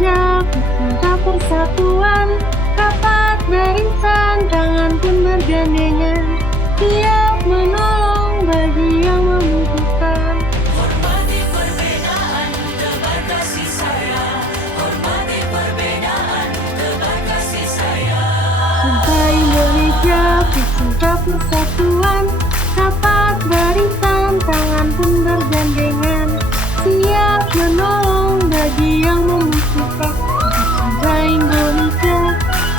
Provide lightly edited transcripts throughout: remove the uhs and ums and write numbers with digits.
Indonesia, cinta persatuan, rapat barisan, tangan pun bergandengan, siap menolong bagi yang membutuhkan. Hormati perbedaan, tebar kasih sayang. Hormati perbedaan, tebar kasih sayang. Cinta Indonesia, cinta persatuan, rapat barisan, tangan pun bergandengan, siap menolong bagi yang membutuhkan. Cinta Indonesia,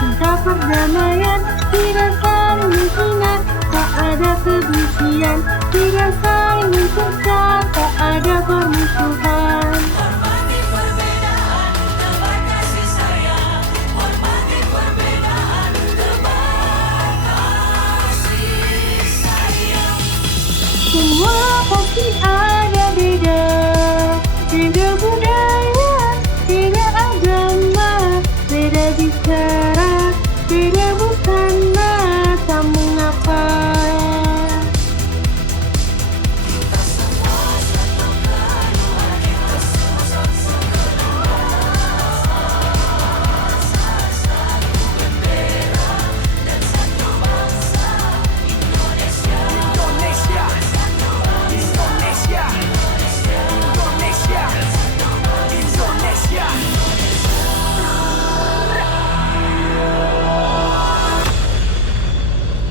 cinta perdamaian, tidak saling menghina, tak ada kebencian, tidak saling mencela, tak ada permusuhan.